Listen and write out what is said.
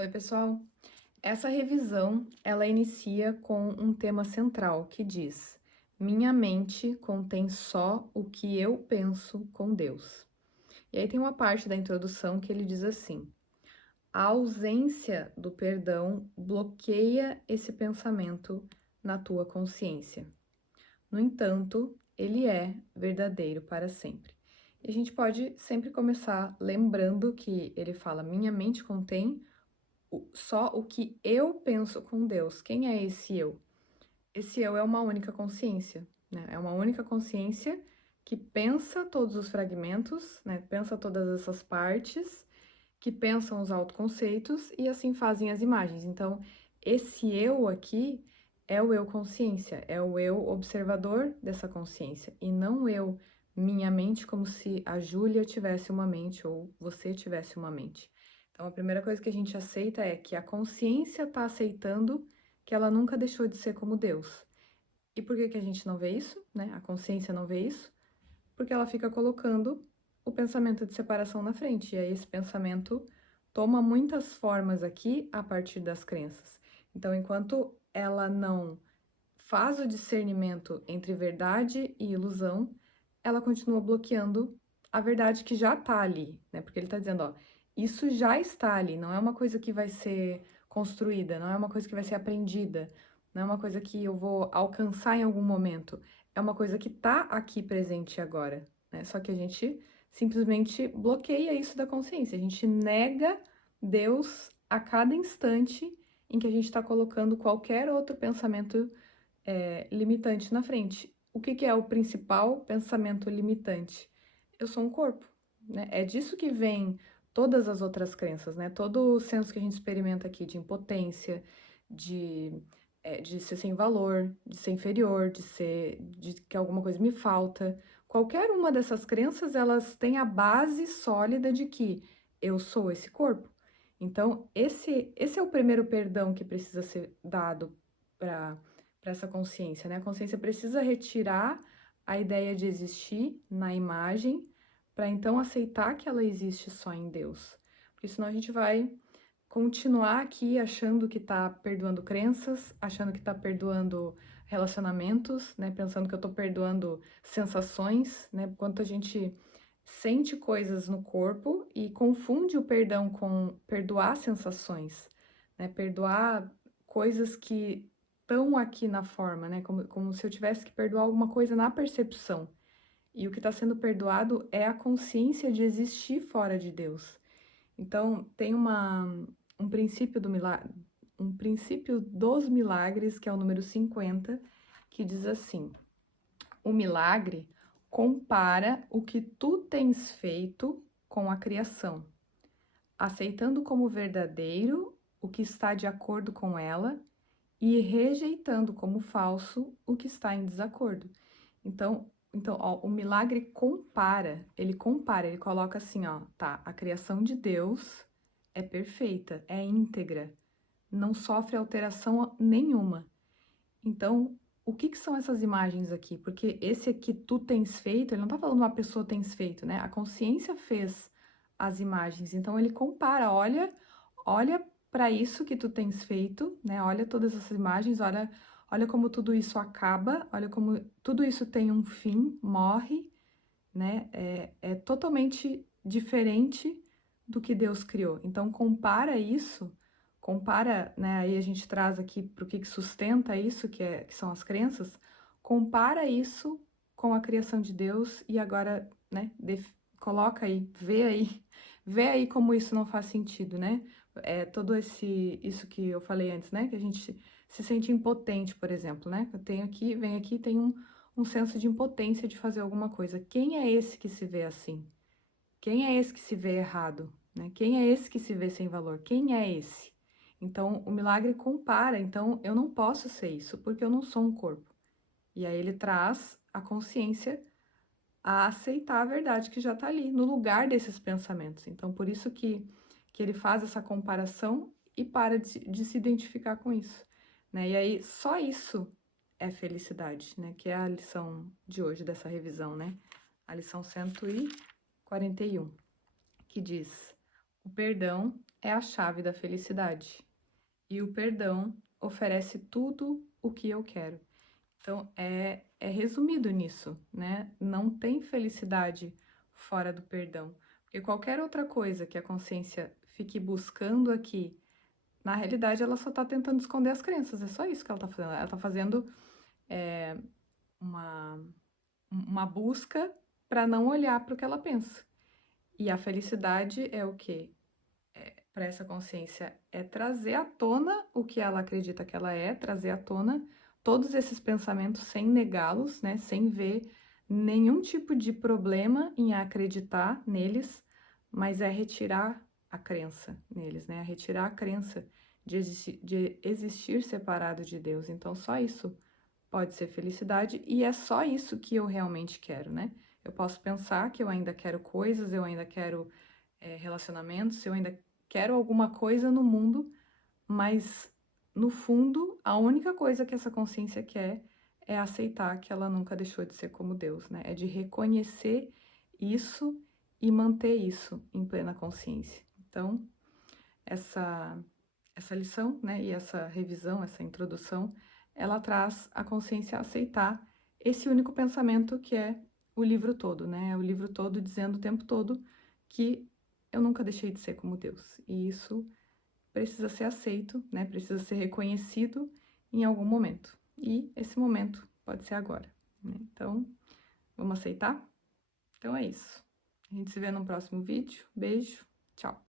Oi, pessoal. Essa revisão, ela inicia com um tema central que diz: Minha mente contém só o que eu penso com Deus. E aí tem uma parte da introdução que ele diz assim: A ausência do perdão bloqueia esse pensamento na tua consciência. No entanto, ele é verdadeiro para sempre. E a gente pode sempre começar lembrando que ele fala: Minha mente contém só o que eu penso com Deus. Quem é esse eu? Esse eu é uma única consciência, né? É uma única consciência que pensa todos os fragmentos, né? Pensa todas essas partes, que pensam os autoconceitos e assim fazem as imagens. Então, esse eu aqui é o eu consciência, é o eu observador dessa consciência, e não eu, minha mente, como se a Júlia tivesse uma mente ou você tivesse uma mente. Então, a primeira coisa que a gente aceita é que a consciência está aceitando que ela nunca deixou de ser como Deus. E por que que a gente não vê isso, né? A consciência não vê isso? Porque ela fica colocando o pensamento de separação na frente. E aí esse pensamento toma muitas formas aqui a partir das crenças. Então, enquanto ela não faz o discernimento entre verdade e ilusão, ela continua bloqueando a verdade que já está ali, né? Porque ele está dizendo, ó, isso já está ali, não é uma coisa que vai ser construída, não é uma coisa que vai ser aprendida, não é uma coisa que eu vou alcançar em algum momento, é uma coisa que está aqui presente agora, né? Só que a gente simplesmente bloqueia isso da consciência, a gente nega Deus a cada instante em que a gente está colocando qualquer outro pensamento limitante na frente. O que que é o principal pensamento limitante? Eu sou um corpo, né? É disso que vem todas as outras crenças, né? Todo o senso que a gente experimenta aqui de impotência, de, de ser sem valor, de ser inferior, de que alguma coisa me falta. Qualquer uma dessas crenças, elas têm a base sólida de que eu sou esse corpo. Então, esse é o primeiro perdão que precisa ser dado para essa consciência, né? A consciência precisa retirar a ideia de existir na imagem para então aceitar que ela existe só em Deus. Porque senão a gente vai continuar aqui achando que está perdoando crenças, achando que está perdoando relacionamentos, né? Pensando que eu estou perdoando sensações, né? Quanto a gente sente coisas no corpo e confunde o perdão com perdoar sensações, né? Perdoar coisas que estão aqui na forma, né? Como se eu tivesse que perdoar alguma coisa na percepção. E o que está sendo perdoado é a consciência de existir fora de Deus. Então, tem um princípio um princípio dos milagres, que é o número 50, que diz assim: o milagre compara o que tu tens feito com a criação, aceitando como verdadeiro o que está de acordo com ela e rejeitando como falso o que está em desacordo. Então, ó, o milagre compara, ele coloca assim, ó, tá, a criação de Deus é perfeita, é íntegra, não sofre alteração nenhuma. Então, o que que são essas imagens aqui? Porque esse aqui tu tens feito, ele não tá falando uma pessoa tens feito, né? A consciência fez as imagens. Então ele compara, olha para isso que tu tens feito, né? Olha todas essas imagens, olha como tudo isso acaba, olha como tudo isso tem um fim, morre, né? É totalmente diferente do que Deus criou. Então compara isso, compara, né? Aí a gente traz aqui para o que sustenta isso, que são as crenças, compara isso com a criação de Deus e agora, né? Coloca aí, vê aí como isso não faz sentido, né? É todo isso que eu falei antes, né? Que a gente se sente impotente, por exemplo, né? Eu tenho aqui, vem aqui, tem um senso de impotência de fazer alguma coisa. Quem é esse que se vê assim? Quem é esse que se vê errado? Né? Quem é esse que se vê sem valor? Quem é esse? Então, o milagre compara. Então, eu não posso ser isso, porque eu não sou um corpo. E aí ele traz a consciência a aceitar a verdade que já está ali, no lugar desses pensamentos. Então, por isso que ele faz essa comparação e para de se identificar com isso. Né? E aí, só isso é felicidade, né? Que é a lição de hoje dessa revisão, né? A lição 141, que diz: o perdão é a chave da felicidade. E o perdão oferece tudo o que eu quero. Então, é resumido nisso, né? Não tem felicidade fora do perdão. Porque qualquer outra coisa que a consciência fique buscando aqui, na realidade, ela só está tentando esconder as crenças. É só isso que ela está fazendo. Ela está fazendo uma, uma busca para não olhar para o que ela pensa. E a felicidade é o quê? Para essa consciência é trazer à tona o que ela acredita que ela é, trazer à tona todos esses pensamentos sem negá-los, né, sem ver nenhum tipo de problema em acreditar neles, mas é retirar a crença neles, né, é retirar a crença de existir separado de Deus. Então, só isso pode ser felicidade e é só isso que eu realmente quero, né? Eu posso pensar que eu ainda quero coisas, eu ainda quero relacionamentos, eu ainda quero alguma coisa no mundo, mas no fundo, a única coisa que essa consciência quer é aceitar que ela nunca deixou de ser como Deus, né? É de reconhecer isso e manter isso em plena consciência. Então, essa essa lição, né, e essa revisão, essa introdução, ela traz a consciência a aceitar esse único pensamento que é o livro todo, né? O livro todo dizendo o tempo todo que eu nunca deixei de ser como Deus. E isso precisa ser aceito, né? Precisa ser reconhecido em algum momento. E esse momento pode ser agora, né? Então, vamos aceitar? Então é isso. A gente se vê no próximo vídeo. Beijo, tchau!